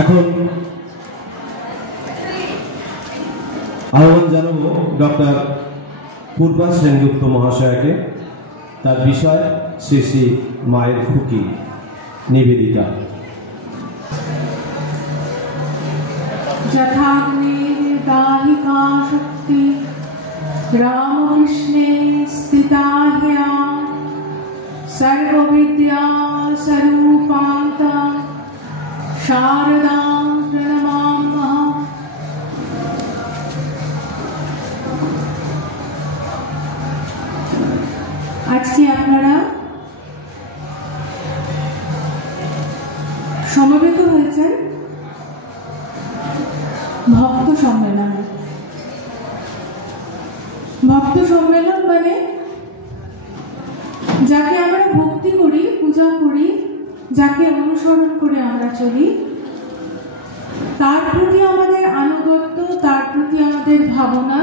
এখন আহ্বান জানাবো ডক্টর পূর্বা সেনগুপ্ত মহাশয়কে। তার বিষয় শ্রী শ্রী মায়ের খুকি নিবেদিতা। যথাগ্নির্দাহিকা শক্তি রামকৃষ্ণে স্থিতা হ্যা সর্ববিদ্যা স্বরূপান্তা শারদাং প্রণমাম্যহম। আজকে আপনারা সমবেত হয়েছেন ভক্ত সম্মেলনে। ভক্ত সম্মেলন মানে যাকে আমরা ভক্তি করি, পূজা করি, যাকে অনুসরণ করে আমরা চলি, তার প্রতি আমাদের আনুগত্য, তার প্রতি আমাদের ভাবনা,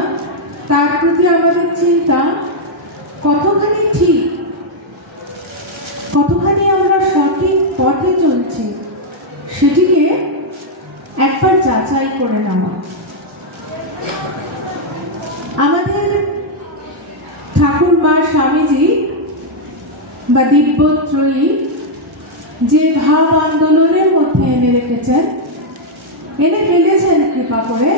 তার প্রতি আমাদের চিন্তা কতখানি ঠিক, কতখানি আমরা সঠিক পথে চলছি, সেটিকে একবার যাচাই করে নেওয়া। আমাদের ঠাকুর মা স্বামীজি বা দিব্যত্রয়ী যে ভাব আন্দোলনের মধ্যে এনে রেখেছেন, এনে ফেলেছেন কৃপা করে,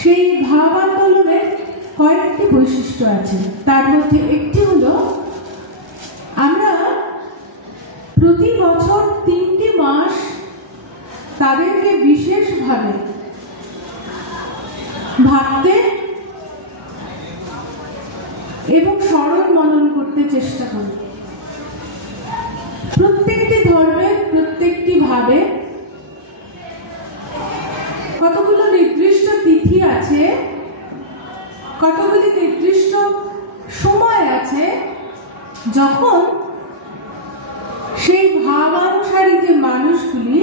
সেই ভাব আন্দোলনের কয়েকটি বৈশিষ্ট্য আছে। তার মধ্যে একটি হলো আমরা প্রতি বছর 3টি মাস তাদেরকে বিশেষভাবে ভাবতে এবং স্মরণ মনন করতে চেষ্টা করি। প্রত্যেকটি ধর্মের প্রত্যেকটি ভাবে কতগুলো নির্দিষ্ট তিথি আছে, কতগুলি নির্দিষ্ট সময় আছে, যখন সেই ভাবানুসারী যে মানুষগুলি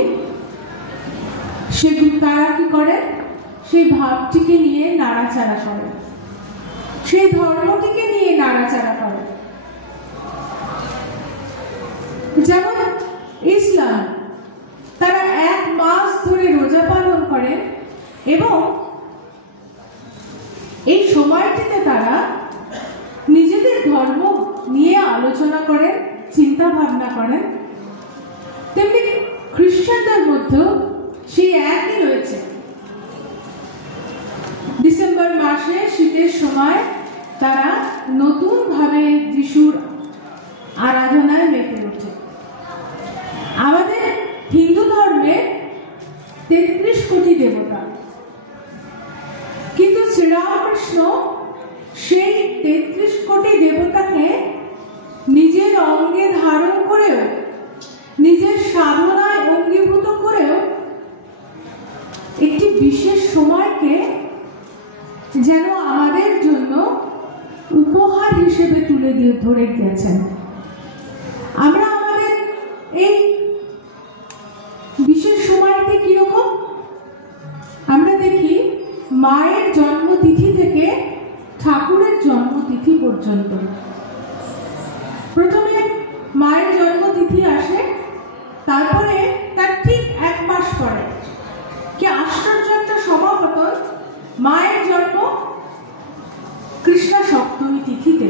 সেগুলি তারা কি করে, সেই ভাবটিকে নিয়ে নাড়াচাড়া করে, সেই ধর্মটিকে নিয়ে নাড়াচাড়া করে। যেমন ইসলাম, তারা 1 মাস ধরে রোজা পালন করে এবং এই সময়টিতে তারা নিজেদের ধর্ম নিয়ে আলোচনা করেন, চিন্তা ভাবনা করেন। তেমনি খ্রিস্টানদের মধ্যেও সেই একই রয়েছে। ডিসেম্বর মাসে শীতের সময় তারা নতুন ভাবে যিশুর আরাধনায় মেতে ওঠে। আমাদের হিন্দু ধর্মে 33 কোটি দেবতা, কিন্তু শ্রীরামকৃষ্ণ সেই 33 কোটি দেবতাকে নিজের অঙ্গে ধারণ করেও, নিজের সাধনায় অঙ্গীভূত করেও একটি বিশেষ সময়কে যেন আমাদের জন্য উপহার হিসেবে তুলে দিয়ে ধরে দিয়েছেন। আমরা আমাদের এই বিশেষ সময়টি কিরকম, আমরা দেখি মায়ের জন্মতিথি থেকে ঠাকুরের জন্মতিথি পর্যন্ত। প্রথমে মায়ের জন্মতিথি আসে, তারপরে তার ঠিক 1 মাস পরে, কি আশ্চর্য একটা সমাপতন, মায়ের জন্ম কৃষ্ণা সপ্তমী তিথিতে,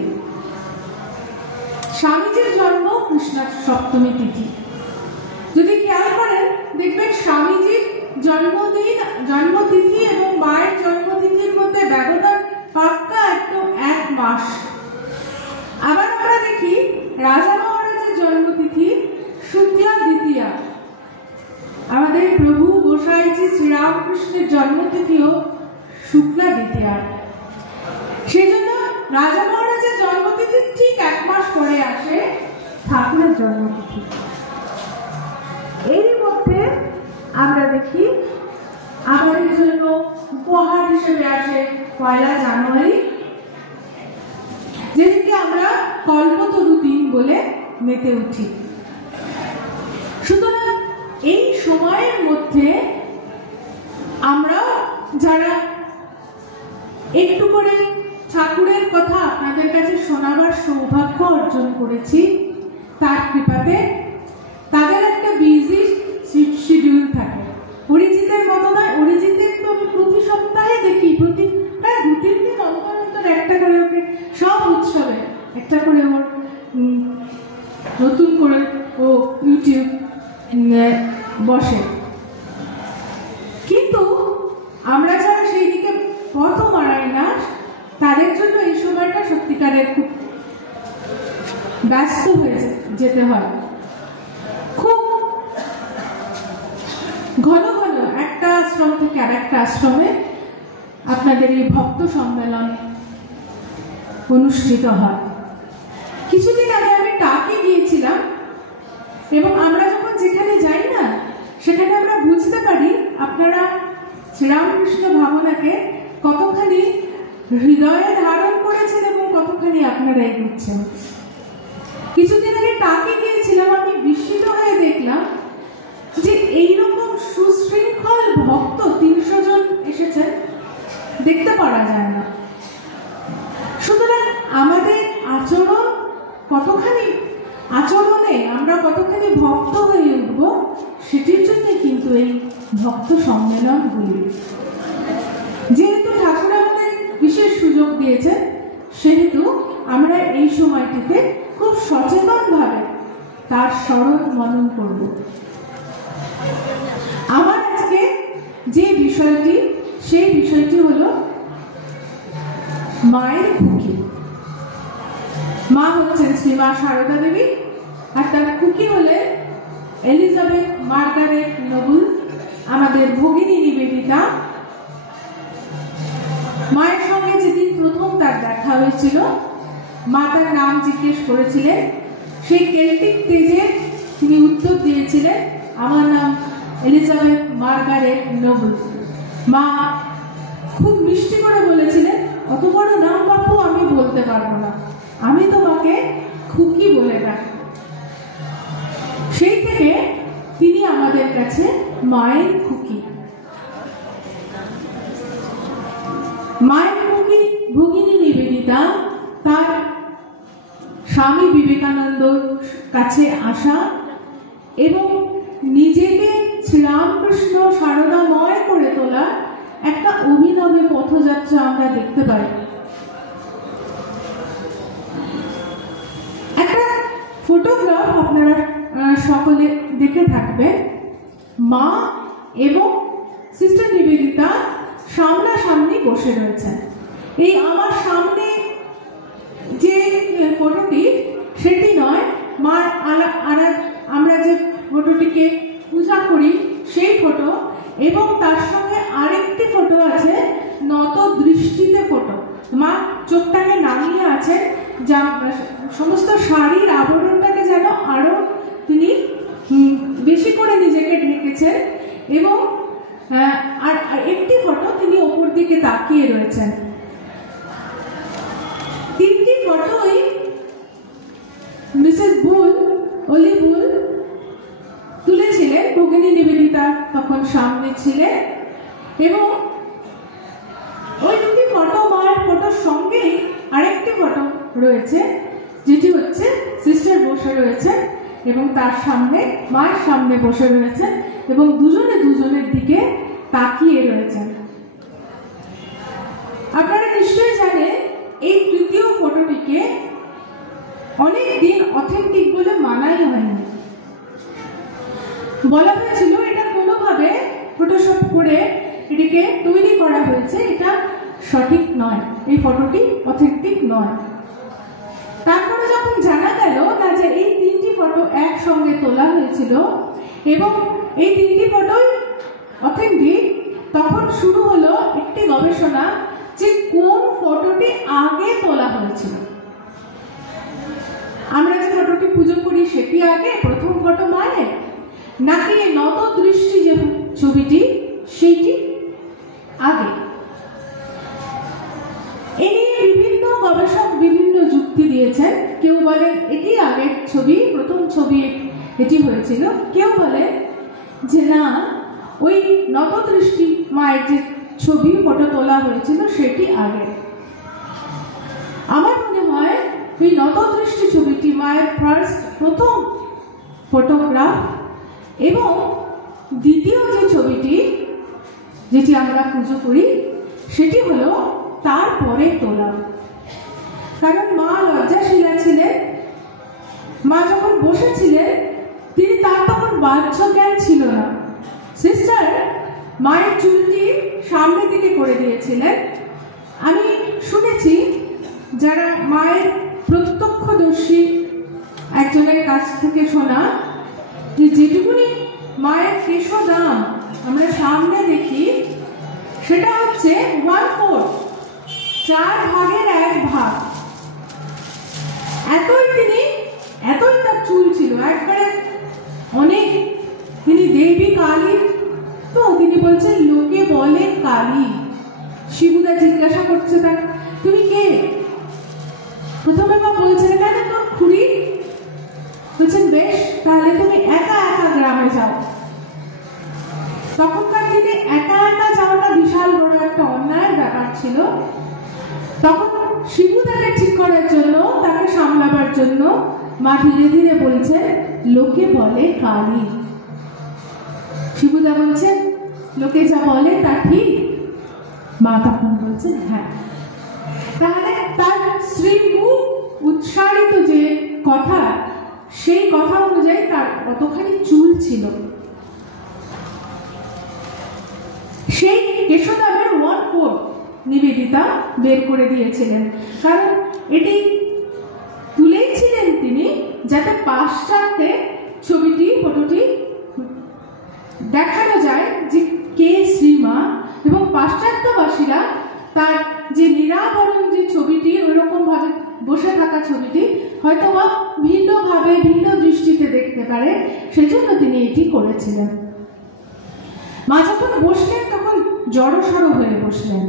স্বামীজির জন্ম কৃষ্ণা সপ্তমী তিথি। যদি খেয়াল করেন দেখবেন স্বামীজির জন্মতিথি এবং মায়ের জন্মতিথির মধ্যে ব্যবধান পাক্কা একদম 1 মাস। আবার আমরা দেখি রাজা মহারাজের জন্মতিথি শুক্লা দ্বিতীয়া, আমাদের প্রভু গোসাইজি শ্রীরামকৃষ্ণের জন্মতিথিও শুক্লা দ্বিতীয়া। সেই জন্য রাজা মহারাজের জন্মতিথি ঠিক 1 মাস পরে আসে ঠাকুরের জন্মতিথি। এরই মধ্যে আমরা দেখি আমাদের জন্য উপহার হিসেবে আসে 1 জানুয়ারি, যেদিনকে আমরা কল্পতরু দিন বলে মেতে উঠি। সুতরাং এই সময়ের মধ্যে আমরা যারা একটু করে ঠাকুরের কথা আপনাদের কাছে শোনাবার সৌভাগ্য অর্জন করেছি, তার কৃপাতে তাদের একটা বিজি শিডিউল থাকে। বসে। কিন্তু আমরা যারা সেই দিকে পথ মারাই না, তাদের জন্য এই সময়টা সত্যিকারের খুব ব্যস্ত হয়ে যেতে হয়। খুব ঘন ঘন একটা আশ্রম থেকে আর একটা আশ্রমে আপনাদের এই ভক্ত সম্মেলন অনুষ্ঠিত হয়। কিছুদিন আগে আমি টাকে গিয়েছিলাম এবং আমরা যখন যেখানে যাই না, সেখানে আমরা বুঝতে পারি আপনারা শ্রীরামকৃষ্ণ ভাবনাকে কতখানি হৃদয়ে ধারণ করেছেন এবং কতখানি আপনারা এগোচ্ছেন। কিছুদিন আগে টাকে গিয়েছিলাম, আমি বিস্মিত হয়ে দেখলাম যে এইরকম সুশৃঙ্খল ভক্ত 300 জন এসেছেন, দেখতে পারা যায় না। সুতরাং আমাদের আচরণে আমরা কতখানি ভক্ত হয়ে উঠব, সেটির জন্য কিন্তু এই ভক্ত সম্মেলনগুলি। যেহেতু ঠাকুর আমাদের বিশেষ সুযোগ দিয়েছেন, সেহেতু আমরা এই সময়টিতে খুব সচেতনভাবে তার স্মরণ মনন করব। আমার আজকে যে বিষয়টি, সেই বিষয়টি হলো মায়ের খুকি। মা হচ্ছেন শ্রীমা সারদা দেবী, আর তার খুকি হলেন এলিজাবেথ মার্গারেট নোবেল, আমাদের ভগিনী নিবেদিতা। মায়ের সঙ্গে যেদিন প্রথম তার দেখা হয়েছিল, মা তার নাম জিজ্ঞেস করেছিলেন। সেই কেল্টিক তেজে তিনি উত্তর দিয়েছিলেন, আমার নাম এলিজাবেথ মার্গারেট নোবেল। মা খুব মিষ্টি করে বলেছিলেন, অত বড় নাম বাপু আমি বলতে পারবো না, আমি তোমাকে খুকি বলে ডাকি। সেই থেকে তিনি আমাদের কাছে মায়ের খুকি। মায়ের খুকি ভগিনী নিবেদিতা তার স্বামী বিবেকানন্দর কাছে আসা এবং নিজেকে শ্রীরামকৃষ্ণ সারদাময় করে তোলা একটা অভিনব পথযাত্রা আমরা দেখতে পাই। একটা ফটোগ্রাফ আপনারা সকলে দেখে থাকবেন। মা এবং সিস্টার নিবেদিতা সামনাসামনি বসে রয়েছেন। এই আমার সামনে যে ফটোটি, সেটি নয়, মা আমরা যে ফটোটিকে পূজা করি সেই ফটো, এবং তার সঙ্গে আরেকটি ফটো আছে নত দৃষ্টিতে ফটো। মা চোখটাকে নামিয়ে আছেন, যা সমস্ত শাড়ির আবরণটাকে যেন আরো তিনি বেশি করে নিজেকে ঢেকেছেন, এবং আর একটি ফটো তিনি ওপর দিকে তাকিয়ে রয়েছেন। তিনটি ফটোই মিসেস অলি বুল তুলেছিলেন। ভগিনী নিবেদিতা তখন সামনে ছিলেন, এবং ওই দুটি ফটো, মায়ের ফটোর সঙ্গেই আরেকটি ফটো রয়েছে, যেটি হচ্ছে সিস্টার বসে রয়েছেন এবং তার সামনে মায়ের সামনে বসে রয়েছেন এবং দুজনে দুজনের দিকে তাকিয়ে রয়েছেন। আপনারা নিশ্চয়ই জানেন এই তৃতীয় ফটোটিকে অনেক দিন অথেন্টিক বলে মানাই হয়নি। বলা হয়েছিল এটা কোনোভাবে ফটোশপ করে এটিকে তৈরি করা হয়েছে, এটা সঠিক নয়, এই ফটোটি অথেন্টিক নয়। তারপরে যখন জানা গেল না যে এই তিনটি ফটো একসঙ্গে তোলা হয়েছিল এবং এই তিনটি ফটোই অথেন্টিক, তখন শুরু হলো একটি গবেষণা যে কোন ফটোটি আগে তোলা হয়েছিল। আমরা যে ফটোটি পুজো করি সেটি আগে, প্রথম ফটো মায়ের, নাকি নত দৃষ্টি যে ছবিটি সেইটি আগে? এ নিয়ে বিভিন্ন গবেষক বিভিন্ন যুক্তি দিয়েছেন। কেউ বলেন এটি আগের ছবি, প্রথম ছবি এটি হয়েছিল। কেউ বলেন যে না, ওই নত দৃষ্টি মায়ের যে ছবি ফটো তোলা হয়েছিল সেটি আগে। আমার মনে হয় এই নত দৃষ্টি ছবিটি মায়ের প্রথম ফটোগ্রাফ, এবং দ্বিতীয় যে ছবিটি যেটি আমরা পুজো করি সেটি হলো তারপরে তোলা। কারণ মা লজ্জাশীলা ছিলেন। মা যখন বসেছিলেন তার তখন বাহ্য জ্ঞান ছিল না, মায়ের চুলটি সামনের দিকে করে দিয়েছিলেন। আমি শুনেছি যারা মায়ের প্রত্যক্ষদর্শী একজনের কাছ থেকে শোনা যে যেটুকুনি মায়ের কেশদাম আমরা সামনে দেখি সেটা হচ্ছে 1/4, 4 ভাগের 1 ভাগ। এতই তার চুল ছিল, একবারে অনেক। তিনি দেবী কালী, তো তিনি বলছেন লোকে বলে কালী। শিবুদা জিজ্ঞাসা করছে তাকে, তুমি কে? প্রথমে মা বলছেন কেন তোর খুড়ি? বলছেন বেশ, তাহলে তুমি একা একা গ্রামে যাও। তখনকার দিনে একা একা যাওয়াটা বিশাল বড় একটা অন্যায়ের ব্যাপার ছিল। তখন শিবুদাকে ঠিক করার জন্য, তাকে সামলাবার জন্য মা ধীরে ধীরে বলছেন লোকে বলে কালী। শিবুদা বলছেন লোকে যা বলে তা ঠিক? মা তখন বলছেন হ্যাঁ। তাহলে তার শ্রীমুখ উচ্চারিত যে কথা, সেই কথা অনুযায়ী তার কতখানি চুল ছিল। সেই কেশদামের 1/4 নিবেদিতা বের করে দিয়েছিলেন, কারণ এটি তুলেছিলেন তিনি যাতে পাশ্চাত্যে ফটোটি দেখানো যায় যে কে শ্রীমা, এবং পাশ্চাত্যবাসীরা তার যে নিরাবরণ যে ছবিটি, ওইরকম ভাবে বসে থাকা ছবিটি হয়তো বা ভিন্নভাবে ভিন্ন দৃষ্টিতে দেখতে পারে, সেজন্য তিনি এটি করেছিলেন। মা যখন বসলেন তখন জড়সড় হয়ে বসলেন।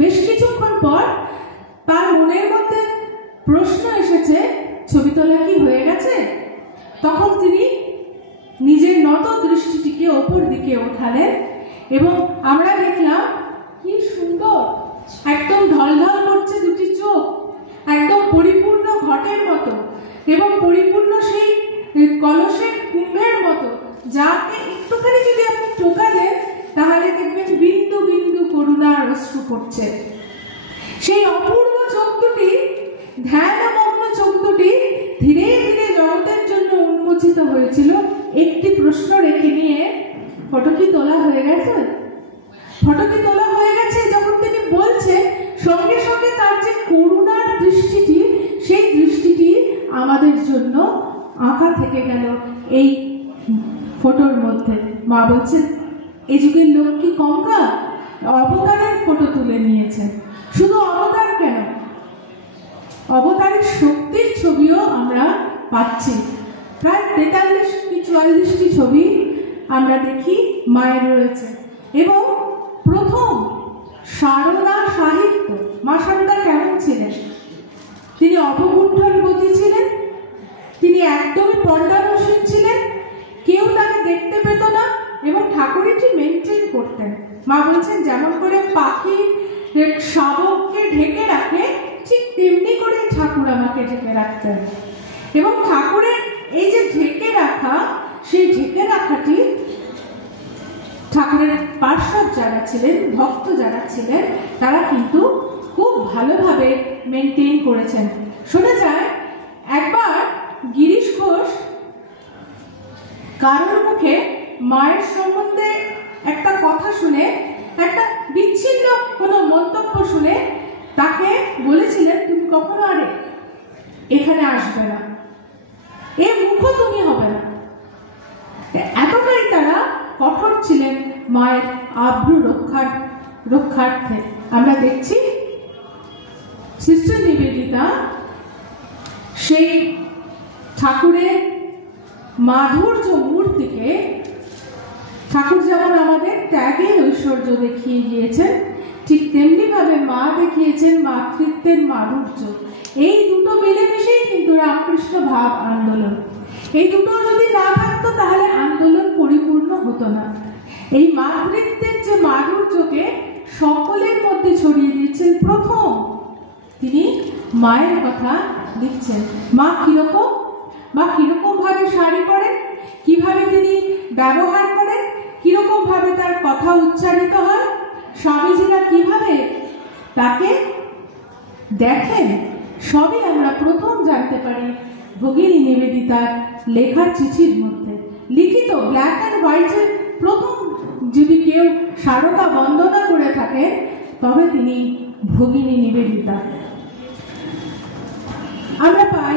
বেশ কিছুক্ষণ পর তার মনের মধ্যে প্রশ্ন এসেছে, ছবি তোলা কি হয়ে গেছে? তখন তিনি নিজের নত দৃষ্টিটিকে ওপর দিকে ওঠালেন এবং আমরা দেখলাম কি সুন্দর, একদম ঢলঢল করছে দুটি চোখ, একদম পরিপূর্ণ ঘটের মতো এবং পরিপূর্ণ সেই কলসের কুম্ভের মতো, যাকে একটুখানি যদি আপনি টোকা দেন তাহলে দেখবেন বিন্দু বিন্দু করুণার অশ্রু পড়ছে। সেই অপূর্ব চোখ দুটি, ধ্যানমগ্ন চোখ দুটি ধীরে ধীরে জগতের জন্য উন্মোচিত হয়েছিল একটি প্রশ্ন রেখে নিয়ে, ফটো কি তোলা হয়ে গেছে? ফটো কি তোলা হয়ে গেছে যখন তিনি বলছে, সঙ্গে সঙ্গে তার যে করুণার দৃষ্টিটি, সেই দৃষ্টিটি আমাদের জন্য আঁকা থেকে গেল এই ফটোর মধ্যে। মা বলছেন এই যুগের লোক কি কঙ্কা? অবতারের ফটো তুলে নিয়েছেন। শুধু অবতার কেন, অবতারের শক্তির ছবিও আমরা পাচ্ছি। প্রায় 43 কি 44টি ছবি আমরা দেখি মায়ের রয়েছে। এবং প্রথম সারদা সাহিত্য, মা সারদা কেমন ছিলেন? তিনি অবগুণ্ঠনবতী ছিলেন, তিনি একদমই পর্দানসীন ছিলেন, কেউ তাকে দেখতে পেত না এবং ঠাকুরটি মেনটেন করতেন। মা বলছেন যেমন করে পাখি শাবককে ঢেকে রাখে, ঠিক তেমনি করে ঠাকুর আমাকে ঢেকে রাখতেন। এবং ঠাকুরের এই যে ঢেকে রাখা, সেই ঢেকে রাখাটি ঠাকুরের পার্শ্বদ যারা ছিলেন, ভক্ত যারা ছিলেন, তারা কিন্তু খুব ভালোভাবে মেনটেন করেছেন। শোনা যায় একবার গিরিশ ঘোষ কারোর মুখে মায়ের সম্বন্ধে একটা কথা শুনে, একটা বিচ্ছিন্ন কোনো মন্তব্য শুনে তাকে বলেছিলেন তুমি কখনো আর এখানে আসবে না, এ মুখও তুমি হবে না। এতটাই তারা কঠোর ছিলেন মায়ের আব্রু রক্ষার্থে। আমরা দেখছি সিস্টার নিবেদিতা সেই ঠাকুরের মাধুর্য মূর্তিকে, ঠাকুর যেমন আমাদের ত্যাগের ঐশ্বর্য দেখিয়ে গিয়েছেন, ঠিক তেমনি ভাবে মা দেখিয়েছেন মাতৃত্বের মাধুর্য। এই দুটো মিলেমিশেই কিন্তু রামকৃষ্ণ ভাব আন্দোলন। এই দুটো যদি না থাকতো তাহলে আন্দোলন পরিপূর্ণ হতো না। এই মাতৃত্বের যে মাধুর্যকে সকলের মধ্যে ছড়িয়ে দিয়েছেন প্রথম তিনি মায়ের কথা লিখছেন। মা কিরকম ভাবে শাড়ি পরেন, কিভাবে তিনি ব্যবহার করেন, কিরকম ভাবে তার কথা উচ্চারিত হয়, স্বামীজিরা কিভাবে তাকে দেখেন, সবই আমরা প্রথম জানতে পারি ভগিনী নিবেদিতার লেখার চিঠির মধ্যে। লিখিত ব্ল্যাক অ্যান্ড হোয়াইটের প্রথম যদি কেউ সারদা বন্দনা করে থাকেন তবে তিনি ভগিনী নিবেদিতা। আমরা পাই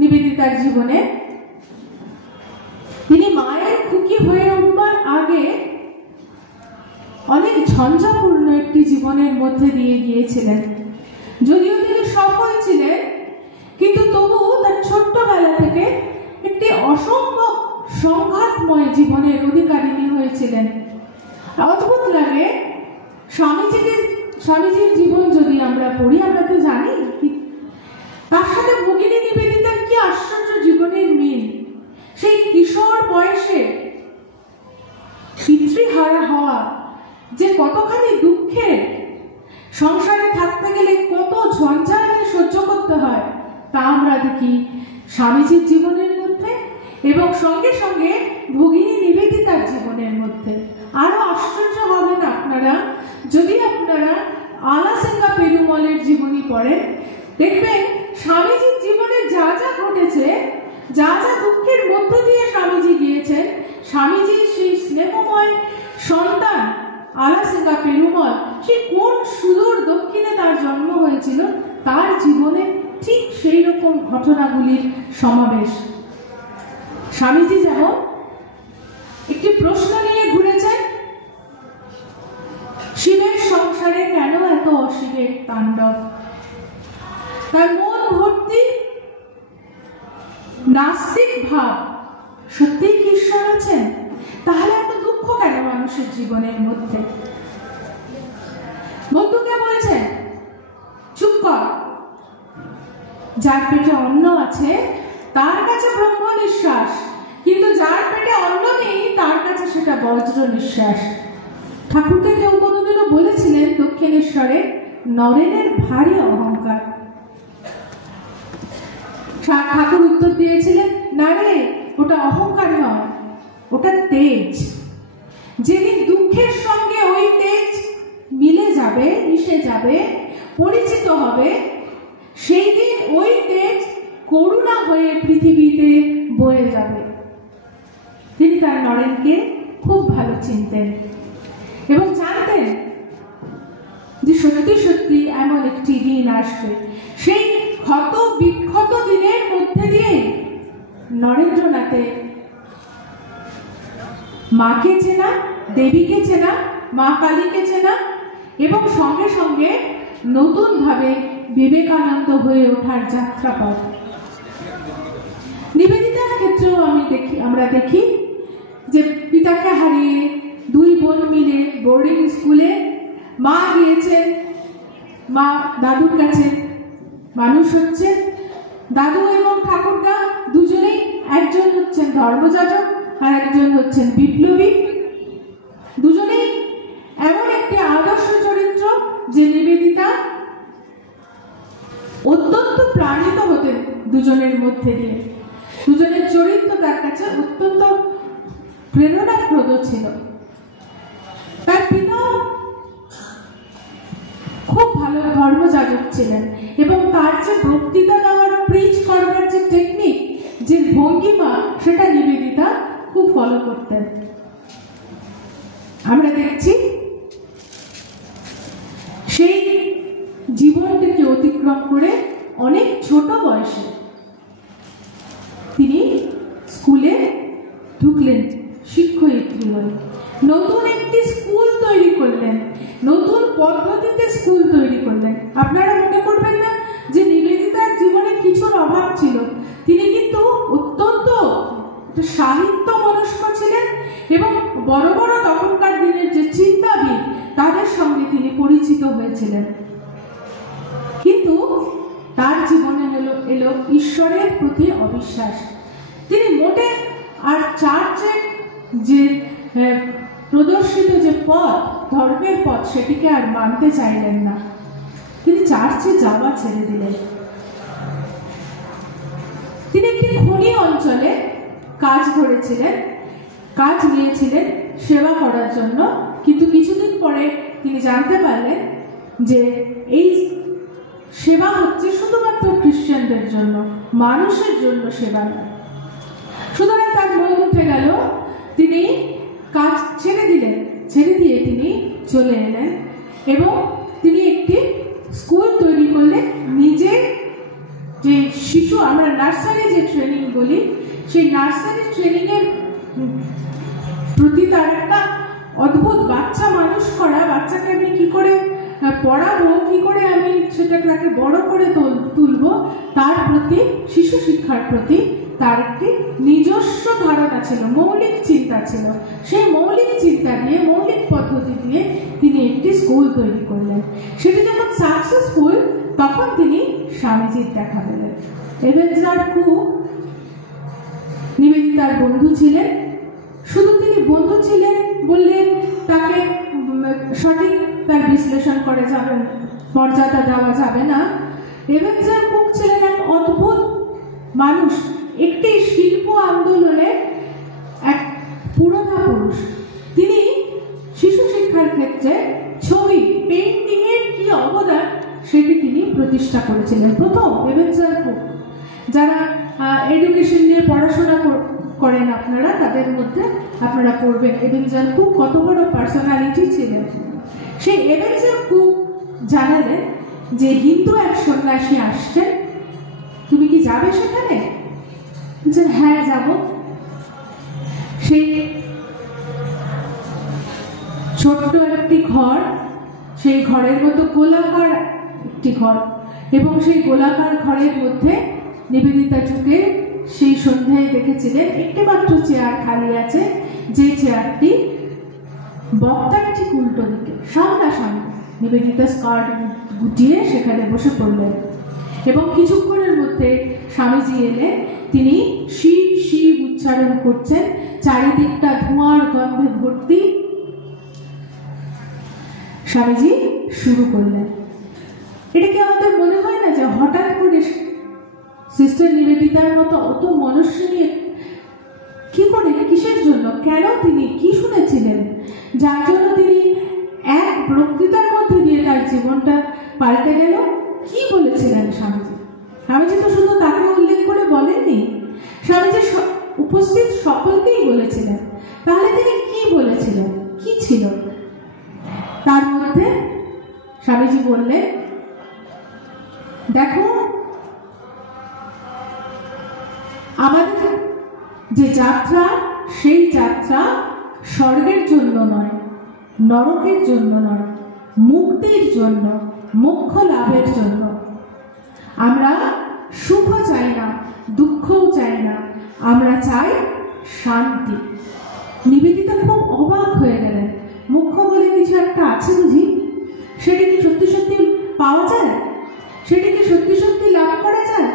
নিবেদিতার জীবনে তিনি মায়ের খুকি হয়ে উঠবার আগে অনেক ঝঞ্ঝাপূর্ণ একটি জীবনের মধ্যে দিয়ে গিয়েছিলেন। যদিও তিনি সফল ছিলেন, কিন্তু তবুও তার ছোট্টবেলা থেকে একটি অসম্ভব সংঘাতময় জীবনের অধিকারিণী হয়েছিলেন। অদ্ভুত লাগে, স্বামীজির জীবন যদি আমরা পড়ি, আমরা তো জানি তার সাথে ভগিনী নিবেদিতার কি আশ্চর্য জীবনের মিল। সেই কিশোর বয়সে পিতৃহারা হওয়া যে কতখানি দুঃখের, সংসারে থাকতে গেলে কত ঝঞ্ঝাট সহ্য করতে হয়, তা আমরা দেখি স্বামীজির জীবনের মধ্যে এবং সঙ্গে সঙ্গে ভগিনী নিবেদিতার জীবনের মধ্যে। আরো আশ্চর্য হবেন আপনারা যদি আপনারা আলাসিঙ্গা পেরুমলের জীবনী পড়েন, দেখবেন স্বামীজির জীবনে যা যা ঘটেছে, যা যা দুঃখের মধ্য দিয়ে স্বামীজি গিয়েছেন, স্বামীজির সেই স্নেহময় সন্তান আলাসিঙ্গা পেরুমল, সে কোন সুদূর দক্ষিণে তার জন্ম হয়েছিল, তার জীবনে ঠিক সেই রকম ঘটনাগুলির সমাবেশ। স্বামীজি যেমন একটি প্রশ্ন নিয়ে ঘুরেছেন, শিবের সংসারে কেন এত অশিবের তাণ্ডব? তার মন ভর্তি নাস্তিক ভাব, সত্যি কি ঈশ্বর আছেন? তাহলে এত দুঃখ কেন মানুষের জীবনের মধ্যে? বন্ধুকে বলছেন চুপ কর, যার পেটে অন্ন আছে তার কাছে ব্রহ্ম নিঃশ্বাস, কিন্তু যার পেটে অন্ন নেই তার কাছে সেটা বজ্র নিঃশ্বাস। ঠাকুরকে কেউ কোনোদিনও বলেছিলেন দক্ষিণেশ্বরে নরেনের ভারী অহংকার। ঠাকুর উত্তর দিয়েছিলেন, না রে, ওটা অহংকার নয়, ওটা তেজ। যেদিন দুঃখের সঙ্গে ওই তেজ মিলে যাবে, মিশে যাবে, পরিচিত হবে, সেই দিন ওই তেজ করুণা হয়ে পৃথিবীতে বয়ে যাবে। তিনি তার নরেনকে খুব ভালো চিনতেন এবং জানতেন যে সত্যি সত্যি এমন একটি দিন আসবে। সেই ক্ষত বিক্ষত দিনের মধ্যে দিয়ে নরেন্দ্রনাথের মাকে চেনা, দেবীকে চেনা, মা কালীকে চেনা এবং সঙ্গে সঙ্গে নতুন ভাবে বিবেকানন্দ হয়ে ওঠার যাত্রাপথ। নিবেদিতার ক্ষেত্রেও আমরা দেখি যে পিতাকে হারিয়ে দুই বোন মিলে বোর্ডিং স্কুলে, মা গিয়েছেন মা দাদুর কাছে, মানুষ হচ্ছে। দাদু এবং ঠাকুরদা দুজনেই, একজন হচ্ছেন ধর্মযাজক আর একজন হচ্ছেন বিপ্লবী। দুজনেই এমন একটি আদর্শ চরিত্র যে নিবেদিতা অত্যন্ত প্রাণিত হতেন দুজনের মধ্যে দিয়ে। দুজনের চরিত্র তার কাছে অত্যন্ত প্রেরণাপ্রদ ছিল। তার পিতাও খুব ভালো ধর্মযাজক ছিলেন এবং তার যে বক্তৃতা দেওয়ার, প্রিচ করবার যে টেকনিক, যে ভঙ্গিমা, সেটা নিবেদিতা খুব ফলো করতেন। আমরা দেখছি সেই জীবনটাকে অতিক্রম করে অনেক ছোট বয়সে তিনি স্কুলে ঢুকলেন, শিক্ষয়িত্রী হয়ে নতুন একটি স্কুল তৈরি করলেন, নতুন পদ্ধতিতে স্কুল তৈরি করলেন। আপনারা মনে করবেন না যে নিবেদিতার জীবনে কিছুর অভাব ছিল। তিনি কিন্তু অত্যন্ত সাহিত্য মনস্ক ছিলেন এবং বড় বড় তখনকার দিনের যে চিন্তাবিদ, তাদের সঙ্গে তিনি পরিচিত হয়েছিলেন। কিন্তু তার জীবনে এলো ঈশ্বরের প্রতি অবিশ্বাস। তিনি মোটে আর চার্চের যে প্রদর্শিত যে পথ, ধর্মের পথ, সেটিকে আর মানতে চাইলেন না। তিনি চার্চে যাওয়া ছেড়ে দিলেন। তিনি একটি খনি অঞ্চলে কাজ করেছিলেন, কাজ নিয়েছিলেন সেবা করার জন্য। কিন্তু কিছুদিন পরে তিনি জানতে পারলেন যে এই সেবা হচ্ছে শুধুমাত্র খ্রিস্টানদের জন্য, মানুষের জন্য সেবা নয়। সুতরাং তার মন উঠে গেল, তিনি কাজ ছেড়ে দিলেন। ছেড়ে দিয়ে তিনি চলে এলেন এবং তিনি একটি স্কুল তৈরি করলেন। নিজে যে শিশু, আমরা নার্সারি যে ট্রেনিং বলি, সেই নার্সারি ট্রেনিং এর প্রতি তার একটা অদ্ভুত, বাচ্চা মানুষ করা, বাচ্চাকে আমি কি করে পড়াবো, কি করে আমি সেটাকে তাকে বড় করে তুলবো, তার প্রতি, শিশু শিক্ষার প্রতি তার একটি নিজস্ব ধারণা ছিল, মৌলিক চিন্তা ছিল। সেই মৌলিক চিন্তা দিয়ে, মৌলিক পদ্ধতি দিয়ে তিনি একটি স্কুল তৈরি করলেন। সেটি যখন সাকসেসফুল, তখন তিনি স্বামীজির দেখা পেলেন। এবেঞ্জার কুক নিবেদিতার বন্ধু ছিলেন। শুধু তিনি বন্ধু ছিলেন বললে তাকে সঠিক তার বিশ্লেষণ করে যাবেন, মর্যাদা দেওয়া যাবে না। এবেঞ্জার কুক ছিলেন এক অদ্ভুত মানুষ, একটি শিল্প আন্দোলনের এক পুরোধা পুরুষ। তিনি শিশু শিক্ষার ক্ষেত্রে ছবি, পেইন্টিং এর কি অবদান সেটি তিনি প্রতিষ্ঠা করেছিলেন। প্রথম এবেঞ্জার কুক, যারা এডুকেশন নিয়ে পড়াশোনা করেন আপনারা, তাদের মধ্যে আপনারা পড়বেন এবেঞ্জার কুক কত বড় পার্সোনালিটি ছিলেন। সেই এবেঞ্জার কুক জানালেন যে হিন্দু এক সন্ন্যাসী আসছেন, তুমি কি যাবে সেখানে? যে হ্যাঁ যাব। সেই ছোট্ট একটি ঘর, সেই ঘরের মতো গোলাকার একটি ঘর, এবং সেই গোলাকার ঘরের মধ্যে নিবেদিতা ঢুকে সেই সন্ধ্যায় দেখেছিলেন একটি মাত্র চেয়ার খালি আছে, যে চেয়ারটি বক্তার ঠিক উল্টো দিকে, সামনাসামনি। নিবেদিতা স্কার্ট গুটিয়ে সেখানে বসে পড়লেন এবং কিছুক্ষণের মধ্যে স্বামীজি এলেন। তিনি শিব শিব উচ্চারণ করছেন, চারিদিকটা ধোঁয়ার গন্ধে ভর্তি। স্বামীজি শুরু করলেন। এটা কি আমাদের মনে হয় না যে হঠাৎ করে সিস্টার নিবেদিতার মতো অত মনস্বিনী কি করে, কিসের জন্য, কেন, তিনি কি শুনেছিলেন যার জন্য তিনি এক বক্তৃতার মধ্যে দিয়ে তার জীবনটা পাল্টে গেল? কি বলেছিলেন স্বামীজি? স্বামীজি তো শুধু তাকে উল্লেখ করে বলেননি, স্বামীজি উপস্থিত সকলকেই বলেছিলেন। তাহলে তিনি কি বলেছিলেন, কি ছিল তার মধ্যে? স্বামীজি বললেন, দেখো, আমাদের যে যাত্রা, সেই যাত্রা স্বর্গের জন্য নয়, নরকের জন্য নয়, মুক্তির জন্য, মোক্ষ লাভের জন্য। আমরা সুখ চাই না, দুঃখও চাই না, আমরা চাই শান্তি। নিবেদিতা খুব অবাক হয়ে গেলেন। মোক্ষ বলে কিছু একটা আছে বুঝি? সেটি কি সত্যি সত্যি পাওয়া যায়? সেটি কি সত্যি সত্যি লাভ করা যায়?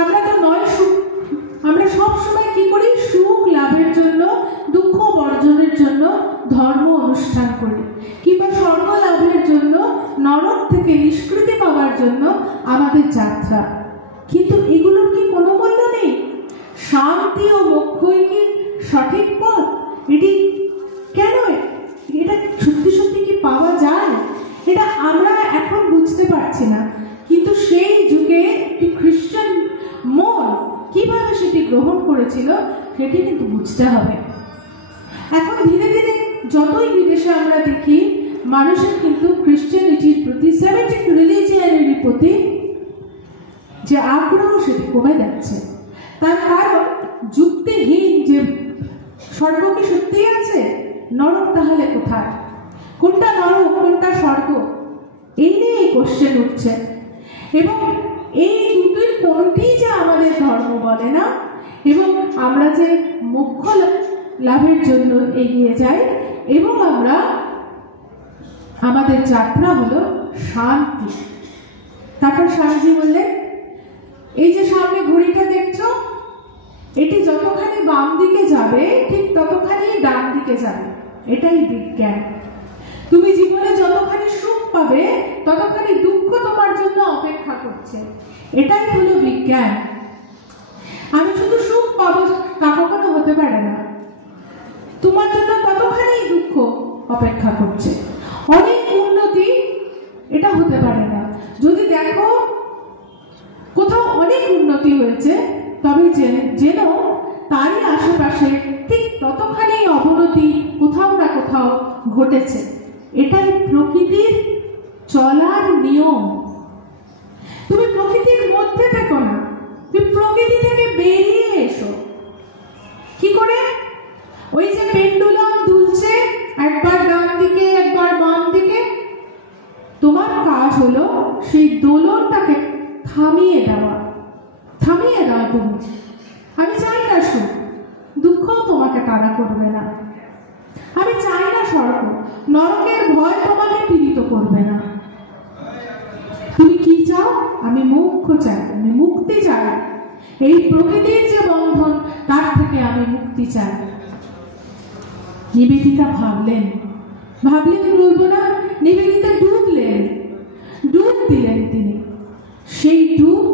আমরা তো নয় সুখ, আমরা সব সময় কি করি? সুখ লাভের জন্য, দুঃখ বর্জনের জন্য ধর্ম অনুষ্ঠান করি, কিংবা স্বর্গ লাভের জন্য, নরক থেকে নিষ্কৃতি পাওয়ার জন্য আমাদের যাত্রা। কিন্তু এগুলোর কি কোনো মূল্য নেই? শান্তি ও মোক্ষই কি সঠিক পথ? এটি কেন, এটা সত্যি সত্যি কি পাওয়া যায়? এটা আমরা এখন বুঝতে পারছি না, কিন্তু সেই যুগে একটি খ্রিস্টান মন কিভাবে সেটি গ্রহণ করেছিল সেটি কিন্তু বুঝতে হবে। এখন ধীরে ধীরে যতই বিদেশে আমরা দেখি, মানুষের কিন্তু খ্রিস্টানিটির প্রতি, সেমিটিক রিলিজিয়ানের প্রতি যে আগ্রহ, সেটি কমে যাচ্ছে। তার কারণ যুক্তিহীন যে স্বর্গ কি সত্যি আছে, নরক তাহলে কোথায়, কোনটা নরক কোনটা স্বর্গ, এই নিয়ে এই কোশ্চেন উঠছে। এবং এই দুটির কোনটি যে আমাদের ধর্ম বলে না, এবং আমরা যে মোক্ষ লাভের জন্য এগিয়ে যাই, এবং আমরা, আমাদের যাত্রা হলো শান্তি। তারপর স্বামীজি বললেন, এই যে সামনে ঘড়িটা দেখছো, এটি যতখানি বাম দিকে যাবে ঠিক ততখানি ডান দিকে যাবে, এটাই বিজ্ঞান। তুমি জীবনে যতখানি সুখ পাবে ততখানি দুঃখ তোমার জন্য অপেক্ষা করছে, এটাই হলো বিজ্ঞান। আমি শুধু সুখ পাবো তা কখনো হতে পারে না, তোমার জন্য ততখানি দুঃখ অপেক্ষা করছে। অনেক উন্নতি, এটা হতে পারে না। যদি দেখো কোথাও অনেক উন্নতি হয়েছে, তবে যেন তারই আশেপাশে ঠিক ততখানি অবনতি কোথাও না কোথাও ঘটেছে। এটাই প্রকৃতির চলার নিয়ম। তুমি প্রকৃতির মধ্যে থেকো না, তুমি প্রকৃতি থেকে বেরিয়ে এসো। কি করে? ওই যে পেন্ডুলাম দুলছে, একবার ডান দিকে একবার বাম দিকে, তোমার কাজ হলো সেই দোলনটাকে থামিয়ে দেওয়া। থামিয়ে দাও তুমি। আমি চাই না সুখ, দুঃখও তোমাকে তাড়া করবে না। আমি চাই না স্বর্গ, নরকের ভয় তোমাকে পীড়িত করবে না। তুমি কি চাও? আমি মোক্ষ চাই, আমি মুক্তি চাই। এই প্রকৃতির যে বন্ধন, তার থেকে আমি মুক্তি চাই। নিবেদিতা ভাবলেন বলবো না, নিবেদিতা ডুবলেন, ডুব দিলেন তিনি। সেই ডুব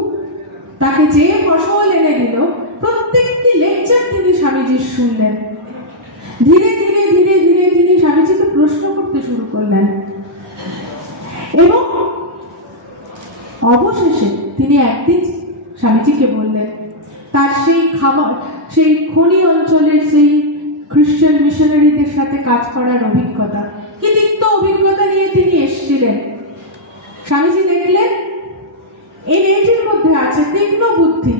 তাকে যে ফসল এনে দিল, প্রত্যেকটি লেকচার তিনি স্বামীজির শুনলেন। ধীরে ধীরে ধীরে ধীরে তিনি স্বামীজিকে প্রশ্ন করতে শুরু করলেন এবং অবশেষে তিনি একদিন স্বামীজিকে বললেন তার সেই খনি অঞ্চলের সেই খ্রিস্টান মিশনারিদের সাথে কাজ করার অভিজ্ঞতা, কি তিক্ত অভিজ্ঞতা নিয়ে তিনি এসেছিলেন। স্বামীজি দেখলেন এই মেয়েটির মধ্যে আছে তীক্ষ্ণ বুদ্ধি,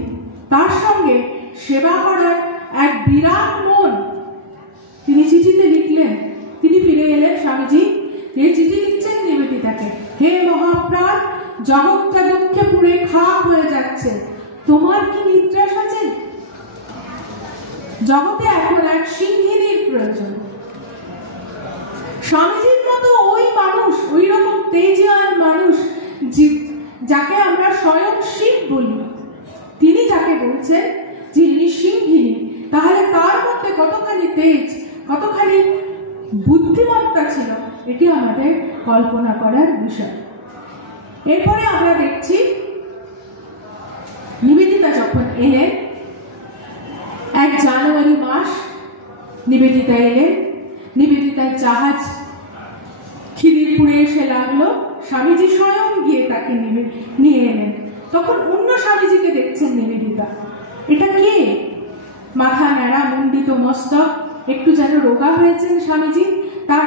তার সঙ্গে সেবা করার এক বিরাট মন। তিনি চিঠিতে লিখলেন, তিনি ফিরে এলেন স্বামীজি, এই চিঠি লিখছেন নিবেদিতাকে, হে মহাপ্রাণ, জগৎটা দুঃখে পুড়ে খাক হয়ে যাচ্ছে, তোমার কি নিদ্রাস আছে? জগতে এখন এক সিংহিনীর প্রয়োজন। স্বামীজির মতো ওই মানুষ, ওই রকম তেজীয়ান মানুষ, যাকে আমরা স্বয়ং শিব বলি, তিনি যাকে বলছেন যে ইনি সিংহিনী, তাহলে তার মধ্যে কতখানি তেজ, কতখানি বুদ্ধিমত্তা ছিল, এটি আমাদের কল্পনা করার বিষয়। এরপরে আমরা দেখছি নিবেদিতা যখন এলেন, 1 জানুয়ারি মাস নিবেদিতা এলেন, নিবেদিতার জাহাজ খিদিরপুরে এসে লাগলো, স্বামীজি স্বয়ং গিয়ে তাকে নিয়ে এলেন। তখন অন্য স্বামীজিকে দেখছেন নিবেদিতা, এটা কে? মাথা ন্যাড়া, মুন্ডিত মস্তক, একটু যেন রোগা হয়েছেন স্বামীজি। তার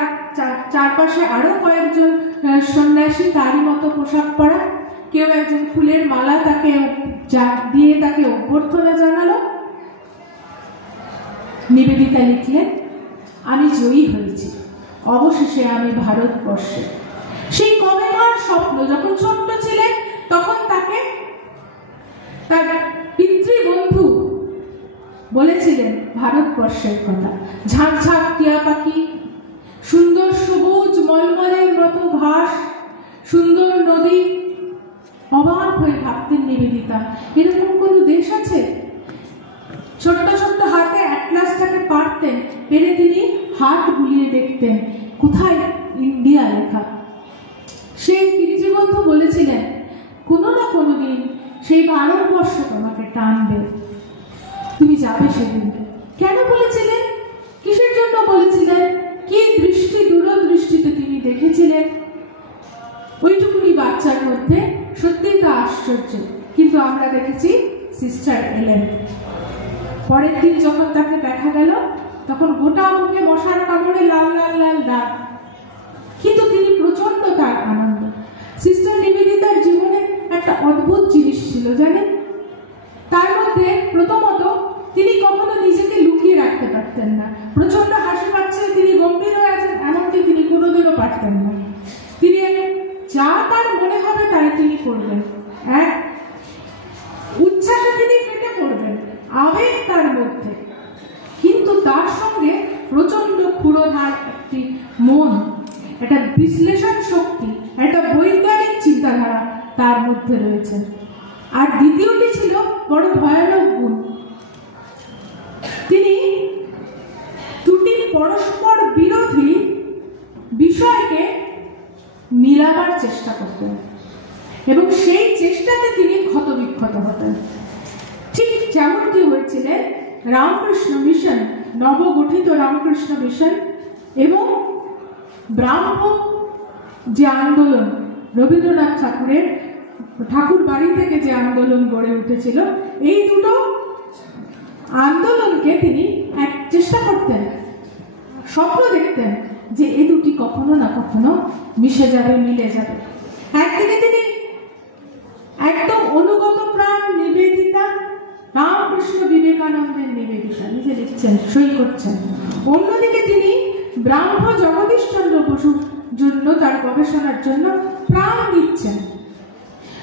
চারপাশে আরো কয়েকজন সন্ন্যাসী তারই মতো পোশাক পরা, কেউ একজন ফুলের মালা তাকে দিয়ে তাকে অভ্যর্থনা জানালো। নিবেদিতা লিখলেন, আমি জয়ী হয়েছি, অবশেষে আমি ভারতবর্ষে। সেই কবেকার স্বপ্ন, যখন ছোট্ট ছিলেন তখন তাকে তার পিতৃবন্ধু বলেছিলেন ভারতবর্ষের কথা, ঝাঁক ঝাঁক টিয়া পাখি, সুন্দর সবুজ মলমলের মতো ঘাস, সুন্দর নদী। অবাক হয়ে ভাবতেন নিবেদিতা, এরকম কোন দেশ আছে? ছোট্ট ছোট্ট হাতে অ্যাটলাসটাকে পারতেন, পেরে তিনি হাত বুলিয়ে দেখতেন কোথায় ইন্ডিয়া লেখা। সেই পিতৃবন্ধু বলেছিলেন, কোনো না কোনো দিন সেই ভারতবর্ষ তোমাকে টানবে, তুমি যাবে সেদিন। কেন বলেছিলেন? কিসের জন্য বলেছিলেন? কি দৃষ্টি, দূরদৃষ্টিতে তিনি দেখেছিলেন ওইটুকুনি বাচ্চার মধ্যে। সত্যি তা আশ্চর্য। কিন্তু আমরা দেখেছি সিস্টার এলেন, পরের দিন যখন তাকে দেখা গেল তখন গোটা মুখে মশার কামড়ে লাল লাল লাল দাগ, কিন্তু তিনি প্রচন্ড তার আনন্দ। সিস্টার নিবেদিতার জীবনে একটা অদ্ভুত জিনিস ছিল জানেন, তার মধ্যে প্রথমত তিনি কখনো নিজেকে লুকিয়ে রাখতে পারতেন না। প্রচন্ড হাসি পাচ্ছে, তিনি গম্ভীর হয়ে আছেন, এমনকি তিনি কোনোদিনও পারতেন না। তিনি যা তার মনে হবে তাই তিনি করবেন, এক উচ্ছ্বাসে তিনি ফেটে পড়বেন, আবেগ তার মধ্যে, কিন্তু তার সঙ্গে প্রচন্ড ক্ষুরধার একটি মন, একটা বিশ্লেষণ শক্তি, একটা বৈজ্ঞানিক চিন্তাধারা তার মধ্যে রয়েছে। আর দ্বিতীয়টি ছিল বড় ভয়ানক গুণ, তিনি দুটি পরস্পর বিরোধী বিষয়কে মিলাবার চেষ্টা করতেন এবং সেই চেষ্টাতে তিনি ক্ষতবিক্ষত হতেন। ঠিক যেমনটি হয়েছিলেন রামকৃষ্ণ মিশন, নবগঠিত রামকৃষ্ণ মিশন এবং ব্রাহ্ম যে আন্দোলন, রবীন্দ্রনাথ ঠাকুর বাড়ি থেকে যে আন্দোলন গড়ে উঠেছিল, এই দুটো আন্দোলনকে তিনি এক চেষ্টা করতেন, স্বপ্ন দেখতেন যে এ দুটি কখনো না কখনো মিশে যাবে, মিলে যাবে। একদিকে তিনি একদম অনুগত প্রাণ নিবেদিতা, রামকৃষ্ণ বিবেকানন্দের নিবেদিতা, নিজে লিখছেন, সই করছেন। অন্যদিকে তিনি ব্রাহ্ম জগদীশ চন্দ্র বসুর জন্য, তার গবেষণার জন্য প্রাণ দিচ্ছেন।